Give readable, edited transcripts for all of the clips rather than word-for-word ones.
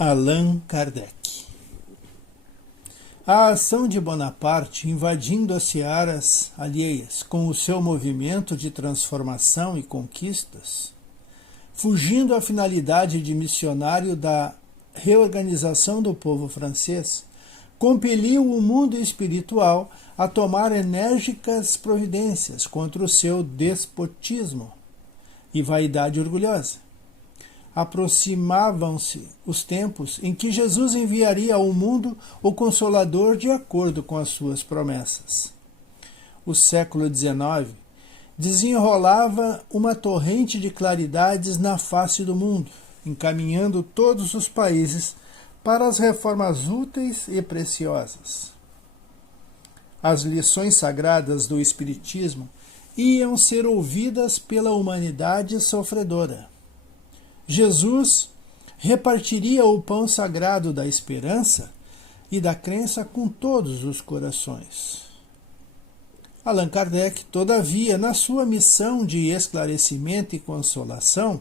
Allan Kardec. A ação de Bonaparte invadindo as searas alheias com o seu movimento de transformação e conquistas, fugindo à finalidade de missionário da reorganização do povo francês, compeliu o mundo espiritual a tomar enérgicas providências contra o seu despotismo e vaidade orgulhosa. Aproximavam-se os tempos em que Jesus enviaria ao mundo o Consolador de acordo com as suas promessas. O século XIX desenrolava uma torrente de claridades na face do mundo, encaminhando todos os países para as reformas úteis e preciosas. As lições sagradas do Espiritismo iam ser ouvidas pela humanidade sofredora. Jesus repartiria o pão sagrado da esperança e da crença com todos os corações. Allan Kardec, todavia, na sua missão de esclarecimento e consolação,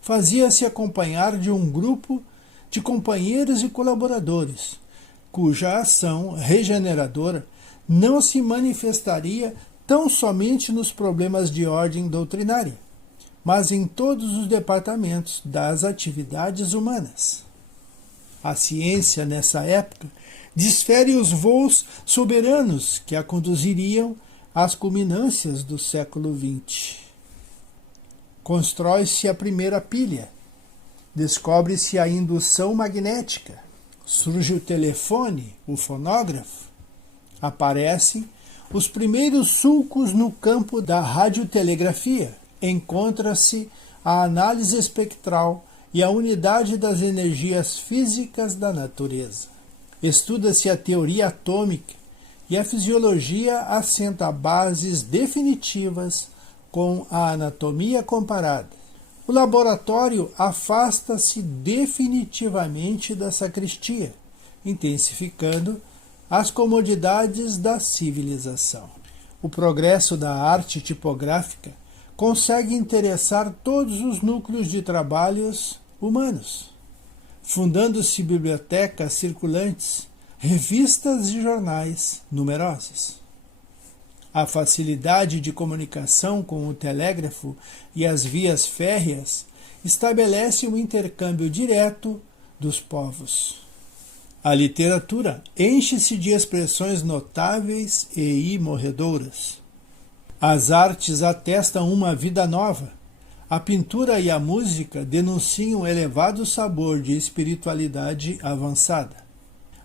fazia-se acompanhar de um grupo de companheiros e colaboradores, cuja ação regeneradora não se manifestaria tão somente nos problemas de ordem doutrinária, mas em todos os departamentos das atividades humanas. A ciência, nessa época, desfere os voos soberanos que a conduziriam às culminâncias do século XX. Constrói-se a primeira pilha, descobre-se a indução magnética, surge o telefone, o fonógrafo, aparecem os primeiros sulcos no campo da radiotelegrafia, encontra-se a análise espectral e a unidade das energias físicas da natureza. Estuda-se a teoria atômica e a fisiologia assenta bases definitivas com a anatomia comparada. O laboratório afasta-se definitivamente da sacristia, intensificando as comodidades da civilização. O progresso da arte tipográfica consegue interessar todos os núcleos de trabalhos humanos, fundando-se bibliotecas circulantes, revistas e jornais numerosos. A facilidade de comunicação com o telégrafo e as vias férreas estabelece um intercâmbio direto dos povos. A literatura enche-se de expressões notáveis e imorredoras. As artes atestam uma vida nova. A pintura e a música denunciam elevado sabor de espiritualidade avançada.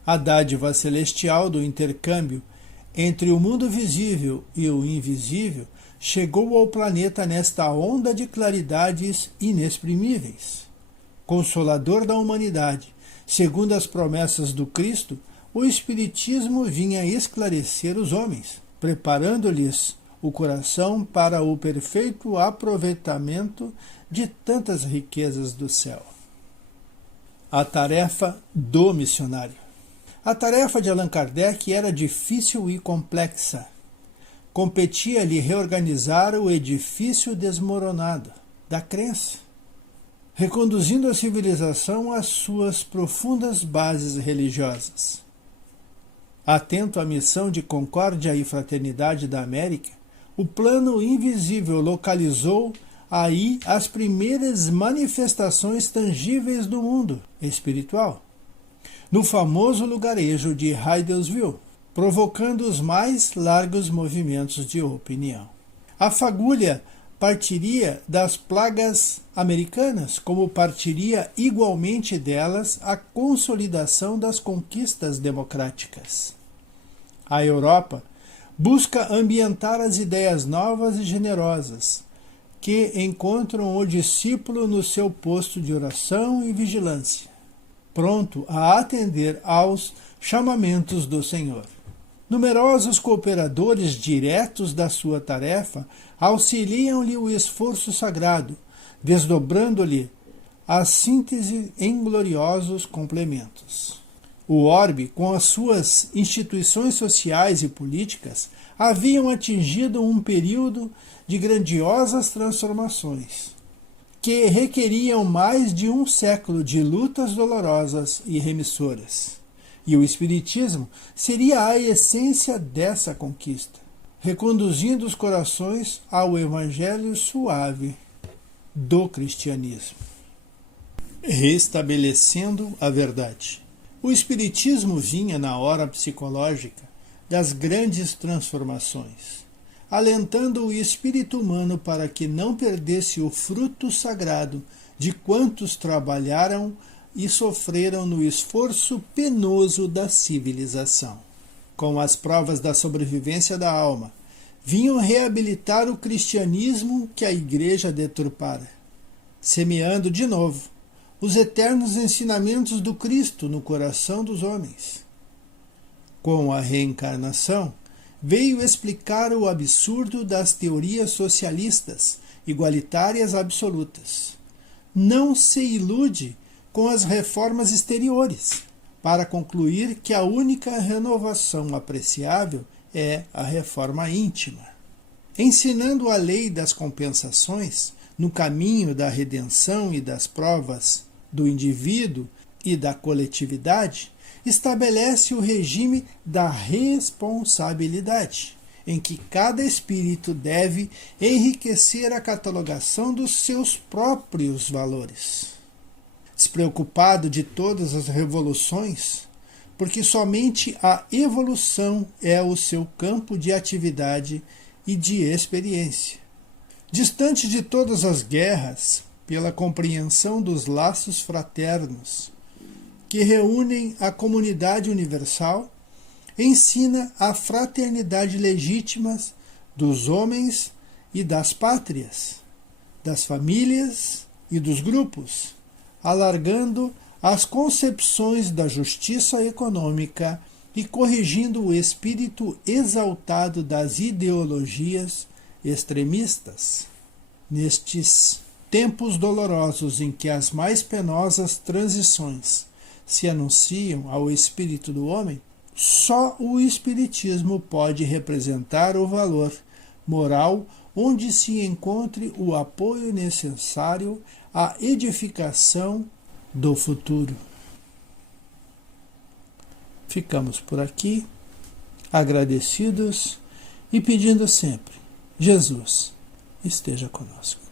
A dádiva celestial do intercâmbio entre o mundo visível e o invisível chegou ao planeta nesta onda de claridades inexprimíveis. Consolador da humanidade, segundo as promessas do Cristo, o Espiritismo vinha esclarecer os homens, preparando-lhes o coração para o perfeito aproveitamento de tantas riquezas do céu. A tarefa do missionário. A tarefa de Allan Kardec era difícil e complexa. Competia-lhe reorganizar o edifício desmoronado da crença, reconduzindo a civilização às suas profundas bases religiosas. Atento à missão de concórdia e fraternidade da América, o plano invisível localizou aí as primeiras manifestações tangíveis do mundo espiritual, no famoso lugarejo de Hydelsville, provocando os mais largos movimentos de opinião. A fagulha partiria das plagas americanas, como partiria igualmente delas a consolidação das conquistas democráticas. A Europa busca ambientar as ideias novas e generosas, que encontram o discípulo no seu posto de oração e vigilância, pronto a atender aos chamamentos do Senhor. Numerosos cooperadores diretos da sua tarefa auxiliam-lhe o esforço sagrado, desdobrando-lhe a síntese em gloriosos complementos. O orbe, com as suas instituições sociais e políticas, haviam atingido um período de grandiosas transformações. que requeriam mais de um século de lutas dolorosas e remissoras. E o Espiritismo seria a essência dessa conquista, reconduzindo os corações ao Evangelho suave do cristianismo, restabelecendo a verdade. O Espiritismo vinha na hora psicológica das grandes transformações, alentando o espírito humano para que não perdesse o fruto sagrado de quantos trabalharam e sofreram no esforço penoso da civilização. Com as provas da sobrevivência da alma, vinham reabilitar o cristianismo que a Igreja deturpara, semeando de novo os eternos ensinamentos do Cristo no coração dos homens. Com a reencarnação, veio explicar o absurdo das teorias socialistas, igualitárias absolutas. Não se ilude com as reformas exteriores, para concluir que a única renovação apreciável é a reforma íntima. Ensinando a lei das compensações no caminho da redenção e das provas do indivíduo e da coletividade, estabelece o regime da responsabilidade, em que cada espírito deve enriquecer a catalogação dos seus próprios valores. Despreocupado de todas as revoluções, porque somente a evolução é o seu campo de atividade e de experiência. Distante de todas as guerras, pela compreensão dos laços fraternos que reúnem a comunidade universal, ensina a fraternidade legítima dos homens e das pátrias, das famílias e dos grupos, alargando as concepções da justiça econômica e corrigindo o espírito exaltado das ideologias extremistas. Nestes tempos dolorosos em que as mais penosas transições se anunciam ao espírito do homem, só o Espiritismo pode representar o valor moral onde se encontre o apoio necessário à edificação do futuro. Ficamos por aqui, agradecidos e pedindo sempre: Jesus esteja conosco.